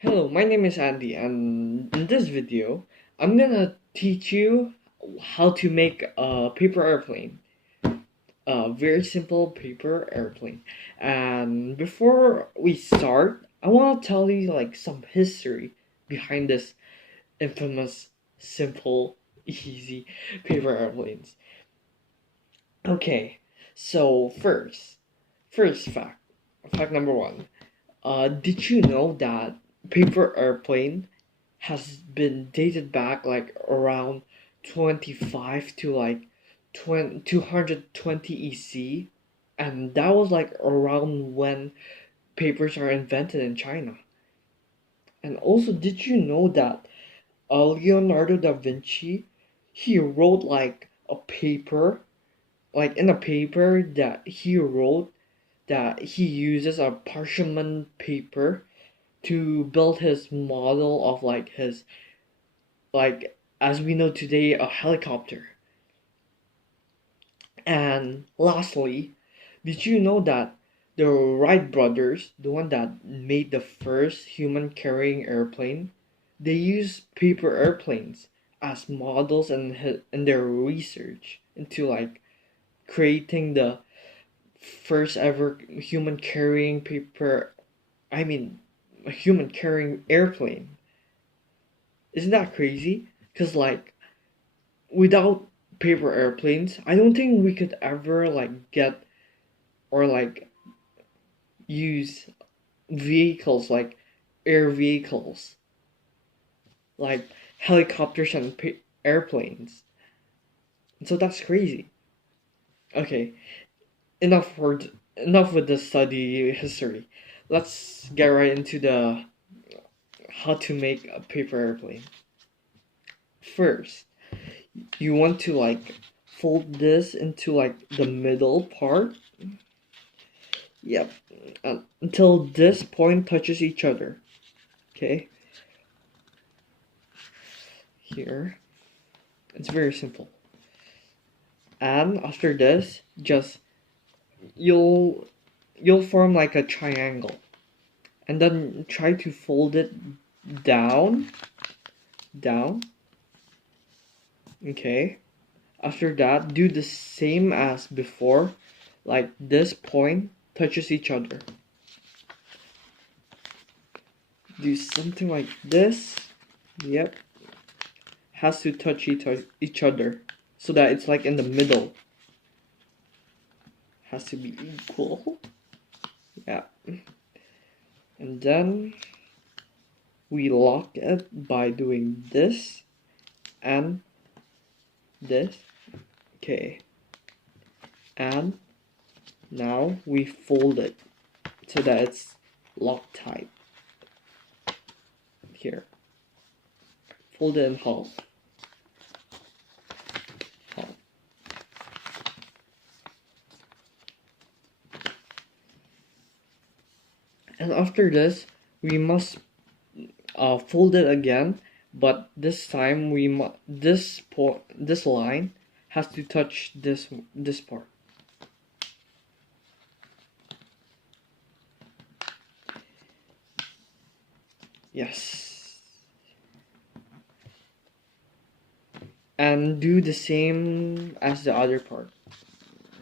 Hello, my name is Andy, and in this video, I'm gonna teach you how to make a paper airplane. A very simple paper airplane. And before we start, I want to tell you some history behind this infamous, simple, easy paper airplanes. Okay, so first fact number one. Did you know that paper airplane has been dated back like around 25 to like 220 EC, and that was like around when papers are invented in China. And also, did you know that Leonardo da Vinci, he wrote like a paper, like in a paper that he wrote, that he uses a parchment paper to build his model of like his, like as we know today, a helicopter. And lastly, did you know that the Wright brothers, the one that made the first human carrying airplane, they used paper airplanes as models in their research into like creating the first ever human carrying paper, I mean a human carrying airplane. Isn't that crazy? Because like without paper airplanes, I don't think we could ever like get or like use vehicles like air vehicles, like helicopters and airplanes. So that's crazy. Okay, enough for enough with the study history. Let's get right into the how to make a paper airplane. First, you want to like fold this into like the middle part. Yep, until this point touches each other. Okay, here. It's very simple. And after this, just you'll you'll form like a triangle, and then try to fold it down, down. Okay. After that, do the same as before, like this point touches each other. Do something like this. Yep, has to touch each other so that it's like in the middle. Has to be equal. Yeah. And then we lock it by doing this and this. Okay. And now we fold it so that it's Loctite here. Fold it in half. Half. And after this, we must fold it again, but this time this line has to touch this part. Yes. And do the same as the other part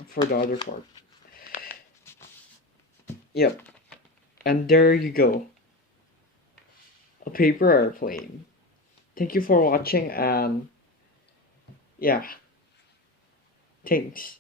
for the other part. Yep. And there you go. A paper airplane. Thank you for watching, and yeah, thanks.